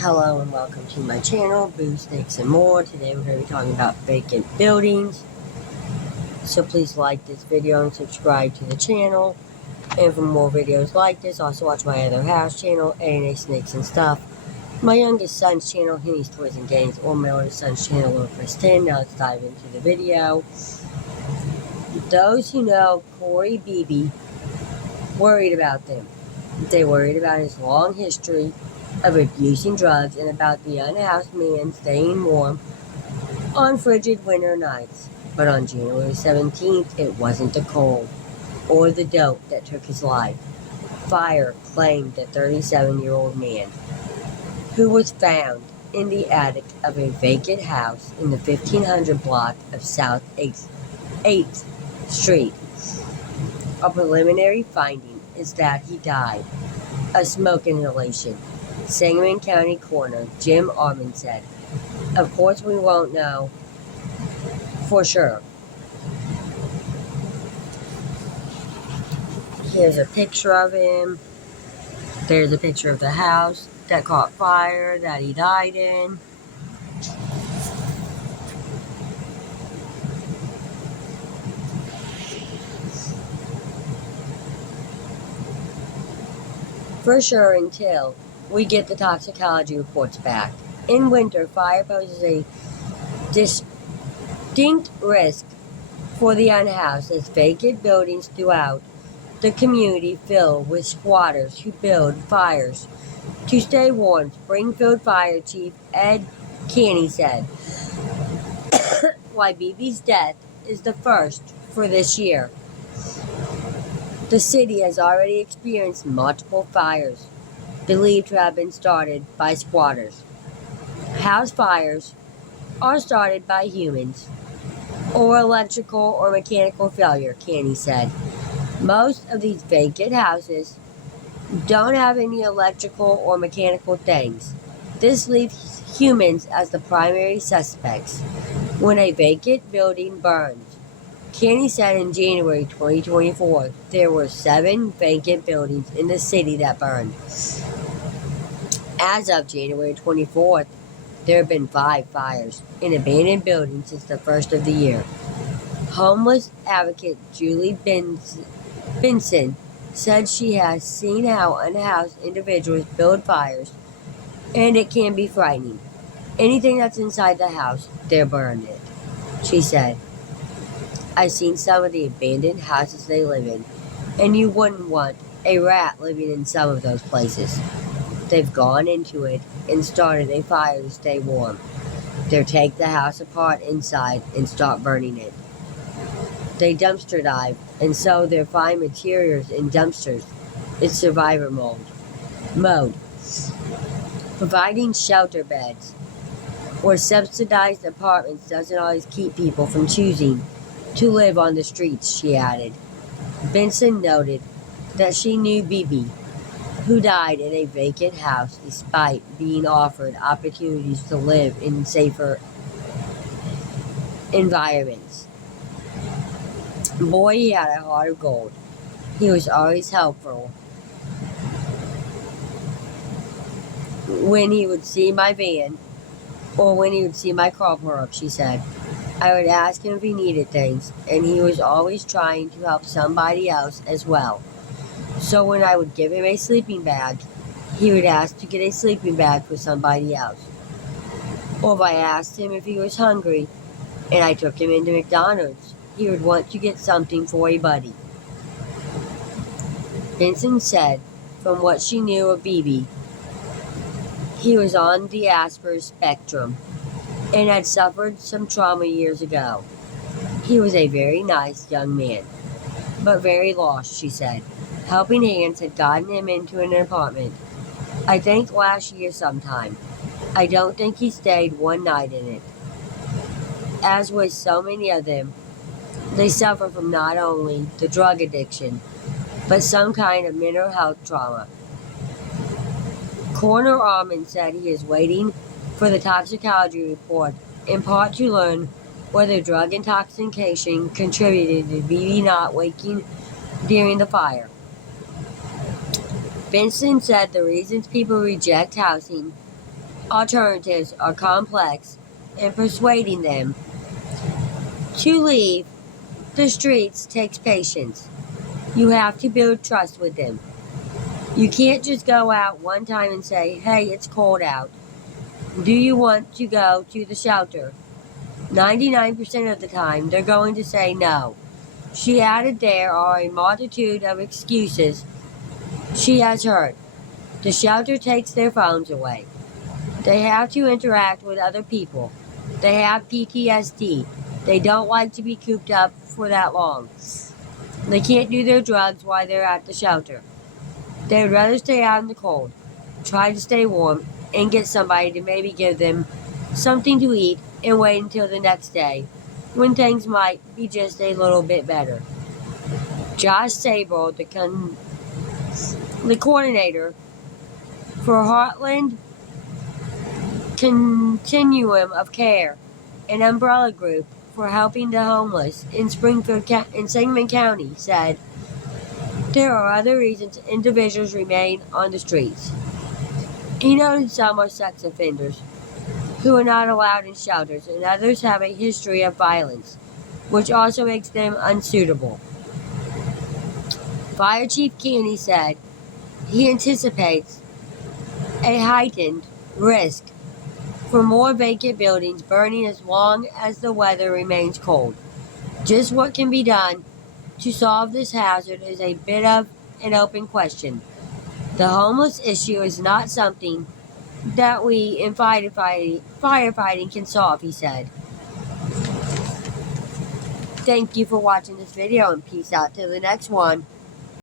Hello and welcome to my channel, Boo, Snakes, and More. Today we're going to be talking about vacant buildings. So please like this video and subscribe to the channel. And for more videos like this, also watch my other house channel, A&A Snakes and Stuff. My youngest son's channel, Henny's Toys and Games, or my oldest son's channel, Little Chris 10. Now let's dive into the video. Those who know Corey Beebe worried about them. They worried about his long history of abusing drugs and about the unhoused man staying warm on frigid winter nights. But on January 17th, it wasn't the cold or the dope that took his life. Fire claimed the 37-year-old man, who was found in the attic of a vacant house in the 1500 block of South 8th Street. A preliminary finding is that he died of smoke inhalation. Sangamon County Coroner Jim Armand said, "Of course we won't know for sure." Here's a picture of him. There's a picture of the house that caught fire that he died in. For sure until we get the toxicology reports back. In winter, fire poses a distinct risk for the unhoused as vacant buildings throughout the community fill with squatters who build fires to stay warm. Springfield Fire Chief Ed Caney said, "Why Beebe's death is the first for this year. The city has already experienced multiple fires believed to have been started by squatters. House fires are started by humans or electrical or mechanical failure," Caney said. "Most of these vacant houses don't have any electrical or mechanical things. This leaves humans as the primary suspects when a vacant building burns." Caney said in January 2024, there were 7 vacant buildings in the city that burned. As of January 24th, there have been 5 fires in abandoned buildings since the first of the year. Homeless advocate Julie Benson said she has seen how unhoused individuals build fires, and it can be frightening. "Anything that's inside the house, they're burning it," she said. "I've seen some of the abandoned houses they live in, and you wouldn't want a rat living in some of those places. They've gone into it and started a fire to stay warm. They take the house apart inside and start burning it. They dumpster dive, and so they find materials in dumpsters. It's survivor mode. Providing shelter beds or subsidized apartments doesn't always keep people from choosing to live on the streets," she added. Benson noted that she knew Beebe, who died in a vacant house despite being offered opportunities to live in safer environments. "Boy, he had a heart of gold. He was always helpful. When he would see my van, or when he would see my car pull up," she said, "I would ask him if he needed things, and he was always trying to help somebody else as well. So when I would give him a sleeping bag, he would ask to get a sleeping bag for somebody else. Or if I asked him if he was hungry, and I took him into McDonald's, he would want to get something for a buddy." Benson said from what she knew of Beebe, he was on the Asperger's spectrum and had suffered some trauma years ago. He was a very nice young man, but very lost, she said. Helping Hands had gotten him into an apartment, I think last year sometime. I don't think he stayed one night in it. As with so many of them, they suffer from not only the drug addiction, but some kind of mental health trauma. Coroner Armand said he is waiting for the toxicology report, in part to learn whether drug intoxication contributed to Beebe not waking during the fire. Benson said the reasons people reject housing alternatives are complex, and persuading them to leave the streets takes patience. You have to build trust with them. You can't just go out one time and say, "Hey, it's cold out. Do you want to go to the shelter?" 99% of the time, they're going to say no. She added there are a multitude of excuses she has heard. The shelter takes their phones away. They have to interact with other people. They have PTSD. They don't like to be cooped up for that long. They can't do their drugs while they're at the shelter. They would rather stay out in the cold, try to stay warm, and get somebody to maybe give them something to eat and wait until the next day, when things might be just a little bit better. Josh Sable, the coordinator for Heartland Continuum of Care, an umbrella group for helping the homeless in Sangamon County, said, "There are other reasons individuals remain on the streets." He noted some are sex offenders who are not allowed in shelters, and others have a history of violence, which also makes them unsuitable. Fire Chief Kenney said he anticipates a heightened risk for more vacant buildings burning as long as the weather remains cold. Just what can be done to solve this hazard is a bit of an open question. The homeless issue is not something that we in firefighting can solve, he said. Thank you for watching this video, and peace out till the next one.